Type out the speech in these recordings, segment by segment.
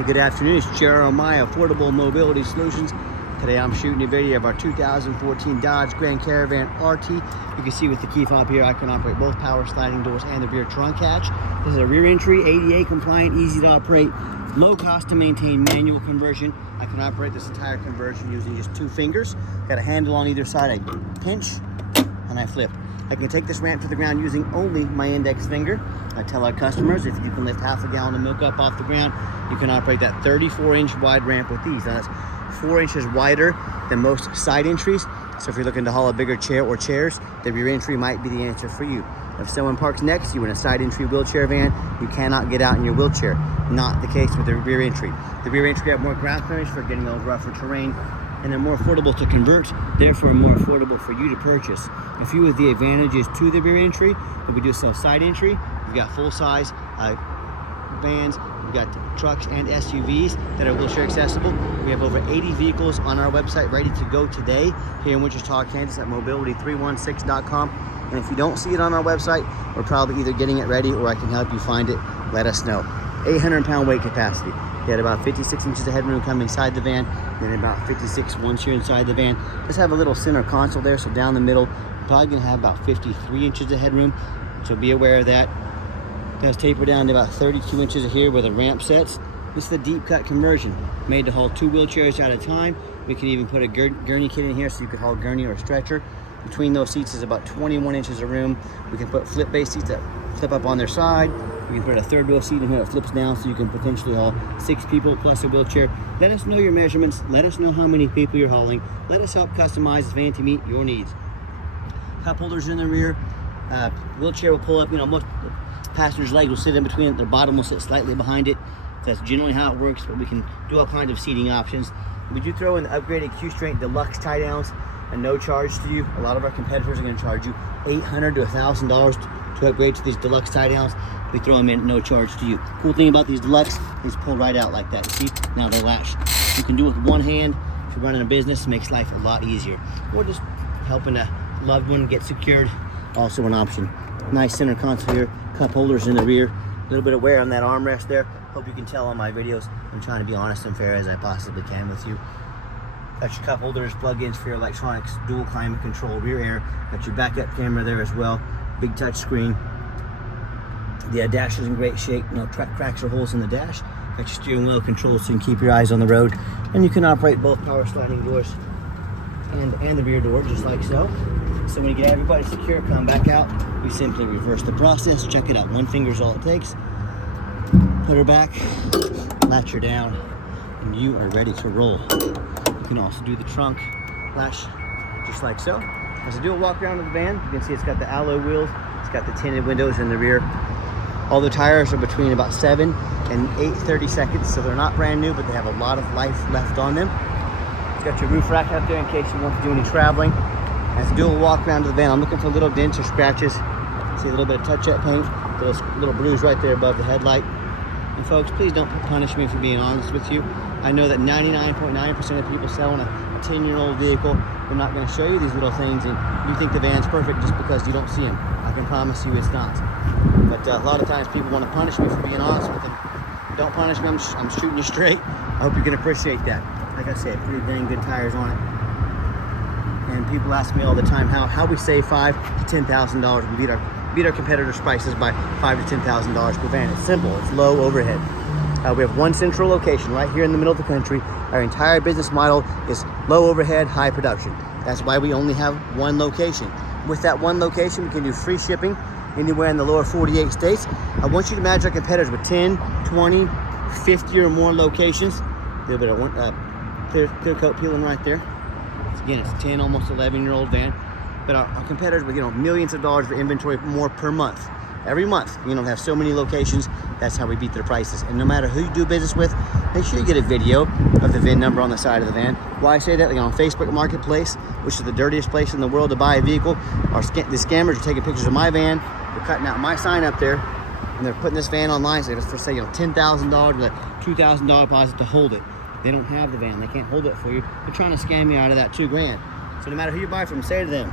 Hey, good afternoon. It's Jeremiah, Affordable Mobility Solutions. Today I'm shooting a video of our 2014 Dodge Grand Caravan RT. You can see with the key fob here, I can operate both power sliding doors and the rear trunk hatch. This is a rear entry, ADA compliant, easy to operate, low cost to maintain manual conversion. I can operate this entire conversion using just 2 fingers. Got a handle on either side. I pinch and I flip. I can take this ramp to the ground using only my index finger. I tell our customers if you can lift half a gallon of milk up off the ground, you can operate that 34-inch wide ramp with these. Now that's 4 inches wider than most side entries. So if you're looking to haul a bigger chair or chairs, the rear entry might be the answer for you. If someone parks next to you in a side entry wheelchair van, you cannot get out in your wheelchair. Not the case with the rear entry. The rear entry have more ground clearance for getting those rougher terrain, and they're more affordable to convert, therefore more affordable for you to purchase. A few of the advantages to the rear entry, but we do sell side entry. We've got full-size vans, we've got trucks and SUVs that are wheelchair accessible. We have over 80 vehicles on our website ready to go today here in Wichita, Kansas at mobility316.com. And if you don't see it on our website, we're probably either getting it ready or I can help you find it. Let us know. 800-pound weight capacity. You got about 56 inches of headroom coming inside the van, and about 56 once you're inside the van. Just have a little center console there, so down the middle, you're probably gonna have about 53 inches of headroom, so be aware of that. Does taper down to about 32 inches here where the ramp sets. This is the deep cut conversion, made to haul 2 wheelchairs at a time. We can even put a gurney kit in here so you could haul gurney or stretcher. Between those seats is about 21 inches of room. We can put flip-based seats that flip up on their side. We can put a third wheel seat in here that flips down so you can potentially haul 6 people plus a wheelchair. Let us know your measurements. Let us know how many people you're hauling. Let us help customize this van to meet your needs. Cup holders in the rear. Wheelchair will pull up. You know, most passengers' legs will sit in between it. Their bottom will sit slightly behind it. That's generally how it works, but we can do all kinds of seating options. We do throw in the upgraded Q-Strength Deluxe tie downs at no charge to you. A lot of our competitors are going to charge you $800 to $1,000 to upgrade to these deluxe tie downs. We throw them in at no charge to you. Cool thing about these deluxe is pull right out like that. See, now they're latched. You can do it with one hand. If you're running a business, it makes life a lot easier. Or just helping a loved one get secured, also an option. Nice center console here, cup holders in the rear, a little bit of wear on that armrest there. Hope you can tell on my videos, I'm trying to be honest and fair as I possibly can with you. Got your cup holders, plug-ins for your electronics, dual climate control, rear air. Got your backup camera there as well, big touch screen. The dash is in great shape, no cracks or holes in the dash. Got your steering wheel controls so you can keep your eyes on the road. And you can operate both power sliding doors and the rear door, just like so. So when you get everybody secure, come back out. We simply reverse the process. Check it out. 1 finger is all it takes. Put her back, latch her down, and you are ready to roll. You can also do the trunk latch, just like so. As I do a walk around of the van, you can see it's got the alloy wheels. It's got the tinted windows in the rear. All the tires are between about 7 and 8/30 seconds, so they're not brand new, but they have a lot of life left on them. It's got your roof rack up there in case you want to do any traveling. As I do a walk around to the van, I'm looking for little dents or scratches. See a little bit of touch-up paint, little bruise right there above the headlight. And folks, please don't punish me for being honest with you. I know that 99.9% of people selling a 10-year-old vehicle, they're not going to show you these little things, and you think the van's perfect just because you don't see them. I can promise you it's not. But a lot of times people want to punish me for being honest with them. Don't punish me, I'm shooting you straight. I hope you can appreciate that. Like I said, pretty dang good tires on it. And people ask me all the time how we save $5,000 to $10,000. We beat our competitors' prices by $5,000 to $10,000 per van. It's simple. It's low overhead. We have one central location right here in the middle of the country. Our entire business model is low overhead, high production. That's why we only have one location. With that one location, we can do free shipping anywhere in the lower 48 states. I want you to imagine our competitors with 10, 20, 50 or more locations. A little bit of clear coat peeling right there. Again, it's a 10, almost 11-year-old van. But our competitors will get millions of dollars for inventory more per month. Every month, have so many locations. That's how we beat their prices. And no matter who you do business with, make sure you get a video of the VIN number on the side of the van. Why I say that, on Facebook Marketplace, which is the dirtiest place in the world to buy a vehicle, the scammers are taking pictures of my van. They're cutting out my sign up there, and they're putting this van online. So for say, $10,000 with a $2,000 deposit to hold it. They don't have the van. They can't hold it for you. They're trying to scam you out of that $2,000. So no matter who you buy from, say to them,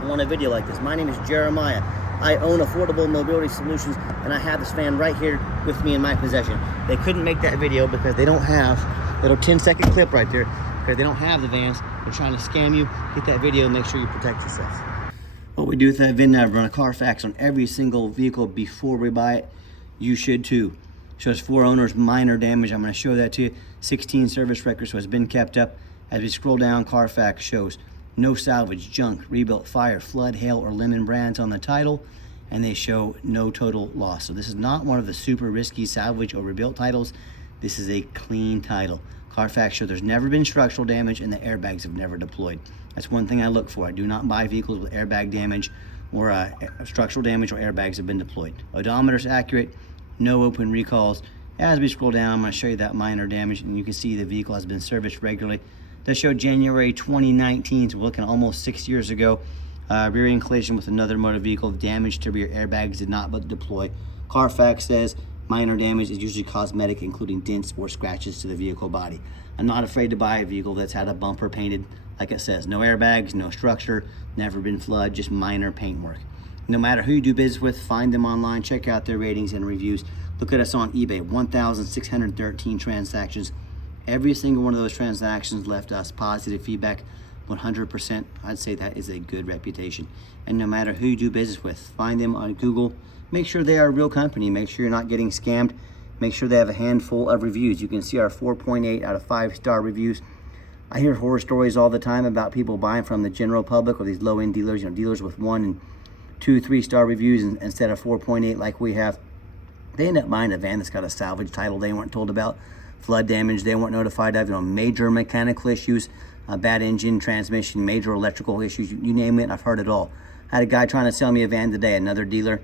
I want a video like this. My name is Jeremiah. I own Affordable Mobility Solutions, and I have this van right here with me in my possession. They couldn't make that video because they don't have that little 10-second clip right there, because they don't have the vans. They're trying to scam you. Get that video and make sure you protect yourself. What we do with that VIN number, run a Carfax on every single vehicle before we buy it. You should too. Shows 4 owners, minor damage. I'm going to show that to you. 16 service records, so it's been kept up. As we scroll down, Carfax shows no salvage, junk, rebuilt, fire, flood, hail, or lemon brands on the title, and they show no total loss. So this is not one of the super risky salvage or rebuilt titles. This is a clean title. Carfax shows there's never been structural damage and the airbags have never deployed. That's one thing I look for. I do not buy vehicles with airbag damage or structural damage or airbags have been deployed. Odometer's accurate, no open recalls. As we scroll down, I'm going to show you that minor damage, and you can see the vehicle has been serviced regularly. That showed January 2019, so we're looking at almost 6 years ago. Rear-end collision with another motor vehicle. Damage to rear airbags did not but deploy. Carfax says minor damage is usually cosmetic, including dents or scratches to the vehicle body. I'm not afraid to buy a vehicle that's had a bumper painted, like it says. No airbags, no structure, never been flood, just minor paint work. No matter who you do business with, find them online, check out their ratings and reviews. Look at us on eBay, 1,613 transactions. Every single one of those transactions left us positive feedback, 100%. I'd say that is a good reputation. And no matter who you do business with, find them on Google. Make sure they are a real company. Make sure you're not getting scammed. Make sure they have a handful of reviews. You can see our 4.8 out of 5-star reviews. I hear horror stories all the time about people buying from the general public or these low-end dealers, dealers with 1 and 2, 3-star reviews instead of 4.8 like we have. They end up buying a van that's got a salvage title they weren't told about, flood damage they weren't notified of, major mechanical issues, bad engine, transmission, major electrical issues, you name it, I've heard it all. I had a guy trying to sell me a van today. Another dealer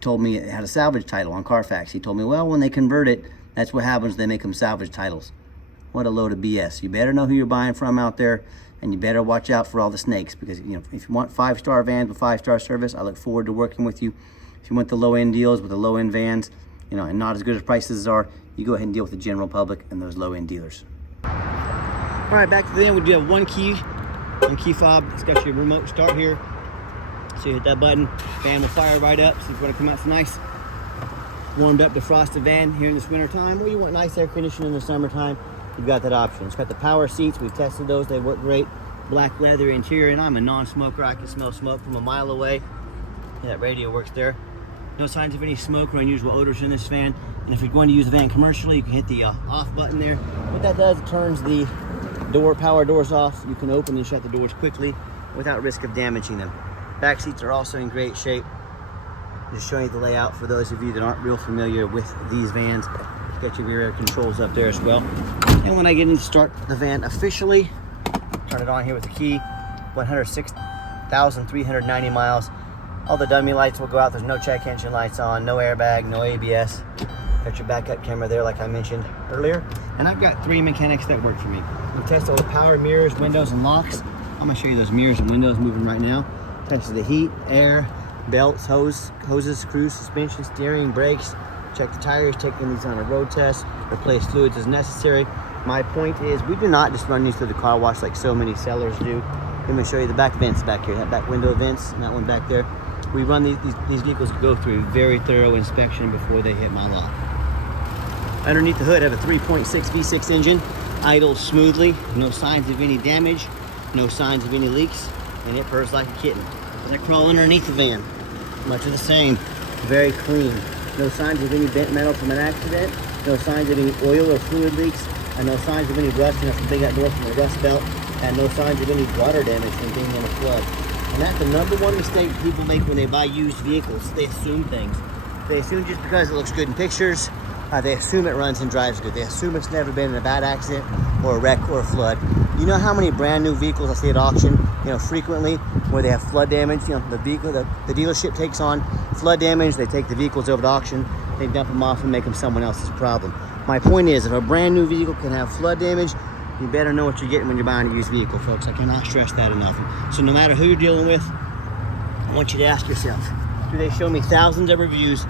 told me it had a salvage title on Carfax. He told me, well, when they convert it, that's what happens. They make them salvage titles. What a load of BS. You better know who you're buying from out there, and you better watch out for all the snakes, because if you want 5-star vans with 5-star service, I look forward to working with you. If you want the low-end deals with the low-end vans, and not as good as prices are, you go ahead and deal with the general public and those low-end dealers. All right, back to the end. We do have one key fob. It's got your remote start here. So you hit that button, van will fire right up. So if you want to come out so nice, warmed up defrosted van here in this winter time, or you want nice air conditioning in the summertime, you've got that option. It's got the power seats. We've tested those. They work great. Black leather interior, and I'm a non-smoker. I can smell smoke from a mile away. Yeah, that radio works there. No signs of any smoke or unusual odors in this van. And if you're going to use the van commercially, you can hit the off button there. What that does, it turns the power doors off. You can open and shut the doors quickly without risk of damaging them. Back seats are also in great shape. Just showing you the layout for those of you that aren't real familiar with these vans. You've got your rear air controls up there as well. And when I get in to start the van officially, turn it on here with the key. 106,390 miles. All the dummy lights will go out. There's no check engine lights on, no airbag, no ABS. Got your backup camera there like I mentioned earlier. And I've got 3 mechanics that work for me. We test all the power mirrors, windows, and locks. I'm gonna show you those mirrors and windows moving right now. Tested the heat, air, belts, hoses, screws, suspension, steering, brakes. Check the tires, taking these on a road test. Replace fluids as necessary. My point is, we do not just run these through the car wash like so many sellers do. Let me show you the back vents back here, that back window vents, and that one back there. We run these vehicles go through a very thorough inspection before they hit my lot. Underneath the hood, I have a 3.6 V6 engine, idles smoothly, no signs of any damage, no signs of any leaks, and it purrs like a kitten. As I crawl underneath the van, much of the same, very clean. No signs of any bent metal from an accident, no signs of any oil or fluid leaks, and no signs of any rust. And that's the big outdoor from the rust belt, and no signs of any water damage from being in a flood. And that's the #1 mistake people make when they buy used vehicles. They assume things. They assume just because it looks good in pictures, they assume it runs and drives good. They assume it's never been in a bad accident or a wreck or a flood. You know how many brand new vehicles I see at auction, frequently where they have flood damage? The vehicle, the dealership takes on flood damage. They take the vehicles over to auction. They dump them off and make them someone else's problem. My point is, if a brand new vehicle can have flood damage, you better know what you're getting when you're buying a used vehicle, folks. I cannot stress that enough. So no matter who you're dealing with, I want you to ask yourself, do they show me thousands of reviews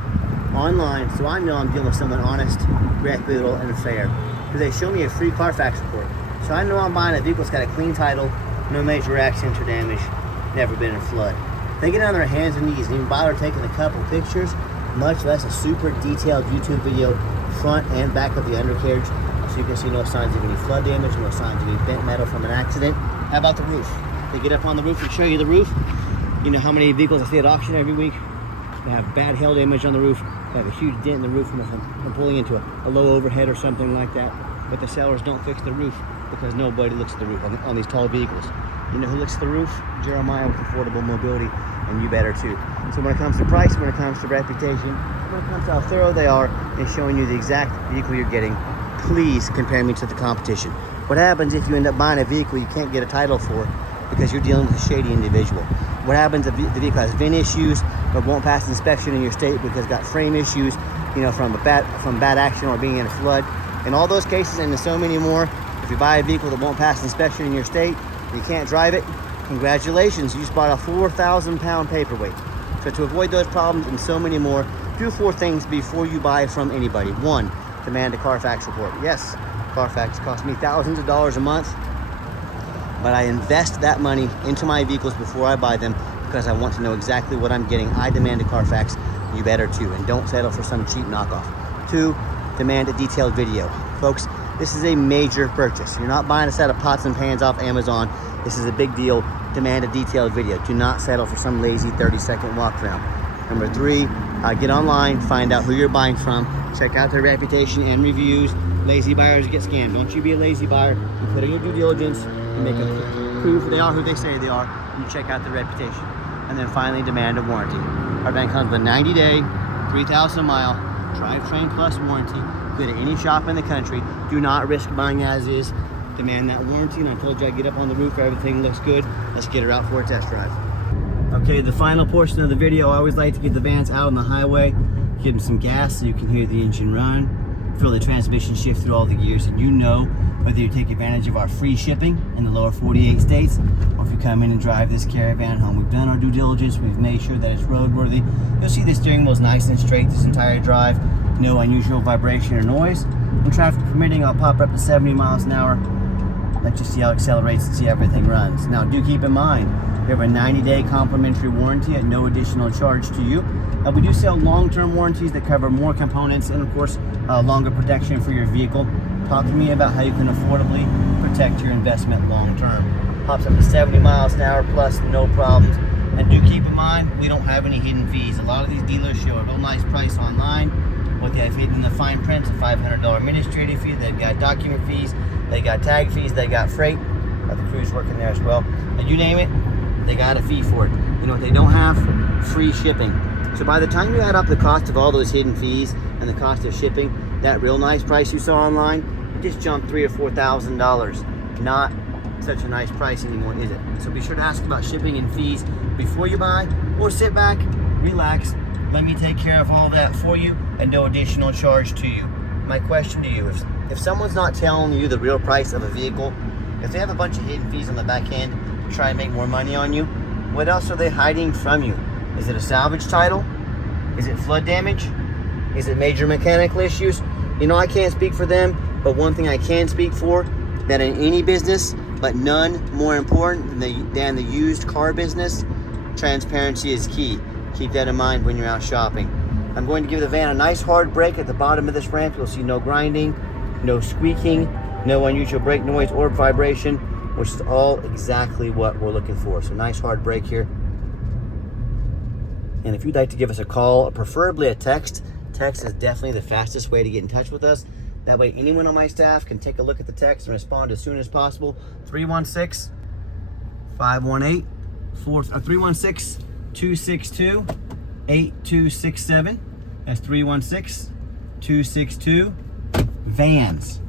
online so I know I'm dealing with someone honest, reputable, and fair? Do they show me a free Carfax report so I know I'm buying a vehicle that's got a clean title, no major accidents or damage, never been in a flood? They get on their hands and knees and even bother taking a couple pictures, much less a super detailed YouTube video, front and back of the undercarriage. So you can see no signs of any flood damage, no signs of any bent metal from an accident. How about the roof? They get up on the roof and show you the roof. You know how many vehicles I see at auction every week? They have bad hail damage on the roof. They have a huge dent in the roof from pulling into a low overhead or something like that. But the sellers don't fix the roof because nobody looks at the roof on these tall vehicles. You know who looks at the roof? Jeremiah with Affordable Mobility, and you better too. So when it comes to price, when it comes to reputation, when it comes to how thorough they are in showing you the exact vehicle you're getting, please compare me to the competition. What happens if you end up buying a vehicle you can't get a title for because you're dealing with a shady individual? What happens if the vehicle has VIN issues or won't pass inspection in your state because it's got frame issues, you know, from bad action or being in a flood? In all those cases and in so many more, if you buy a vehicle that won't pass inspection in your state, you can't drive it, congratulations, you just bought a 4,000-pound paperweight. So to avoid those problems and so many more, do 4 things before you buy from anybody. 1, demand a Carfax report. Yes, Carfax costs me thousands of dollars a month, but I invest that money into my vehicles before I buy them because I want to know exactly what I'm getting. I demand a Carfax, you better too, and don't settle for some cheap knockoff. 2, demand a detailed video. Folks, this is a major purchase. You're not buying a set of pots and pans off Amazon. This is a big deal. Demand a detailed video. Do not settle for some lazy 30-second walk around. Number 3, get online, find out who you're buying from, check out their reputation and reviews. Lazy buyers get scammed. Don't you be a lazy buyer. You put in your due diligence, you make a proof they are who they say they are, and you check out their reputation. And then finally, demand a warranty. Our van comes with a 90-day, 3,000-mile drivetrain plus warranty. Good at any shop in the country. Do not risk buying as is. Demand that warranty, and I told you I'd get up on the roof, everything looks good. Let's get her out for a test drive. Okay, the final portion of the video, I always like to get the vans out on the highway, give them some gas so you can hear the engine run, feel the transmission shift through all the gears, and you know whether you take advantage of our free shipping in the lower 48 states, or if you come in and drive this Caravan home. We've done our due diligence, we've made sure that it's roadworthy. You'll see the steering wheel is nice and straight this entire drive, no unusual vibration or noise. When traffic permitting, I'll pop up to 70 miles an hour, let you see how it accelerates and see how everything runs. Now do keep in mind, we have a 90-day complimentary warranty at no additional charge to you. We do sell long-term warranties that cover more components and of course longer protection for your vehicle. Talk to me about how you can affordably protect your investment long-term. Pops up to 70 miles an hour plus, no problems. And do keep in mind, we don't have any hidden fees. A lot of these dealers show a real nice price online. What they have hidden in the fine print is a $500 administrative fee. They've got document fees, they got tag fees, they got freight. Got the crews working there as well. And you name it, they got a fee for it. You know what they don't have? Free shipping. So by the time you add up the cost of all those hidden fees and the cost of shipping, that real nice price you saw online, it just jumped $3,000 or $4,000. Not such a nice price anymore, is it? So be sure to ask about shipping and fees before you buy, or sit back, relax, let me take care of all that for you and no additional charge to you. My question to you is, if someone's not telling you the real price of a vehicle, if they have a bunch of hidden fees on the back end to try and make more money on you, what else are they hiding from you? Is it a salvage title? Is it flood damage? Is it major mechanical issues? You know, I can't speak for them, but one thing I can speak for, that in any business, but none more important than the used car business, transparency is key. Keep that in mind when you're out shopping. I'm going to give the van a nice hard brake at the bottom of this ramp. You'll see no grinding, no squeaking, no unusual brake noise or vibration, which is all exactly what we're looking for. So nice hard brake here. And if you'd like to give us a call, preferably a text, text is definitely the fastest way to get in touch with us. That way anyone on my staff can take a look at the text and respond as soon as possible. 316-262-8267. That's 316-262-VANS.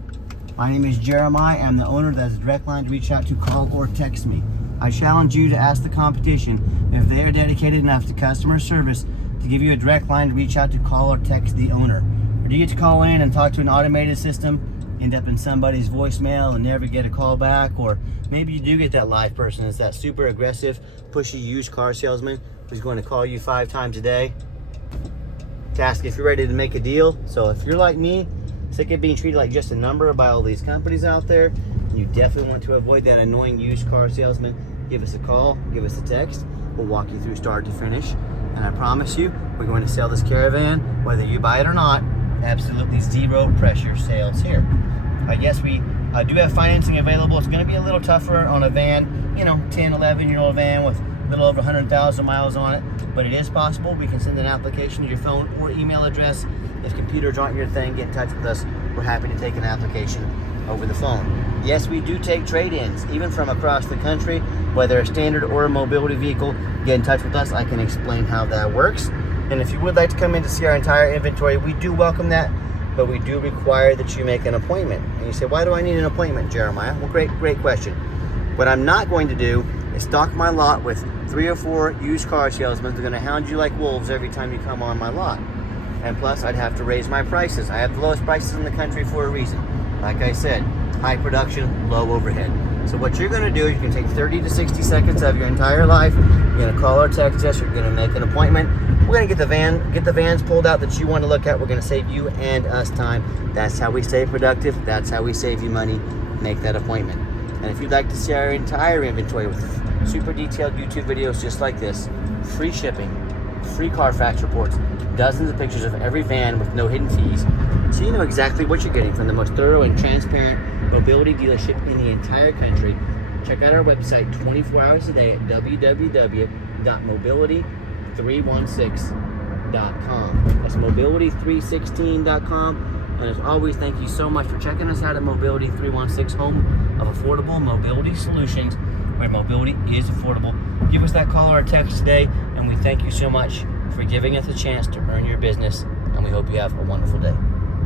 My name is Jeremiah. I'm the owner. That's a direct line to reach out to, call, or text me. I challenge you to ask the competition if they are dedicated enough to customer service to give you a direct line to reach out to, call, or text the owner. Or do you get to call in and talk to an automated system, end up in somebody's voicemail and never get a call back? Or maybe you do get that live person. It's that super aggressive, pushy used car salesman who's going to call you 5 times a day to ask if you're ready to make a deal. So if you're like me, sick of being treated like just a number by all these companies out there, and you definitely want to avoid that annoying used car salesman, give us a call, give us a text. We'll walk you through start to finish. And I promise you, we're going to sell this Caravan, whether you buy it or not. Absolutely zero pressure sales here. Yes, we do have financing available. It's going to be a little tougher on a van, you know, 10, 11-year-old van with a little over 100,000 miles on it. But it is possible. We can send an application to your phone or email address. If computers aren't your thing, get in touch with us. We're happy to take an application over the phone. Yes, we do take trade-ins, even from across the country, whether a standard or a mobility vehicle. Get in touch with us. I can explain how that works. And if you would like to come in to see our entire inventory, we do welcome that, but we do require that you make an appointment. And you say, why do I need an appointment, Jeremiah? Well, great question. What I'm not going to do is stock my lot with 3 or 4 used car salesmen that are going to hound you like wolves every time you come on my lot. And plus, I'd have to raise my prices. I have the lowest prices in the country for a reason. Like I said, high production, low overhead. So what you're going to do is you're going to take 30 to 60 seconds of your entire life. You're going to call or text us. You're going to make an appointment. We're going to get the vans pulled out that you want to look at. We're going to save you and us time. That's how we stay productive. That's how we save you money. Make that appointment. And if you'd like to see our entire inventory with super detailed YouTube videos just like this, free shipping, free Carfax reports, dozens of pictures of every van with no hidden fees, so you know exactly what you're getting from the most thorough and transparent mobility dealership in the entire country. Check out our website 24 hours a day at www.mobility316.com. That's mobility316.com. And as always, thank you so much for checking us out at Mobility 316, home of affordable mobility solutions, where mobility is affordable. Give us that call or a text today, and we thank you so much for giving us a chance to earn your business, and we hope you have a wonderful day.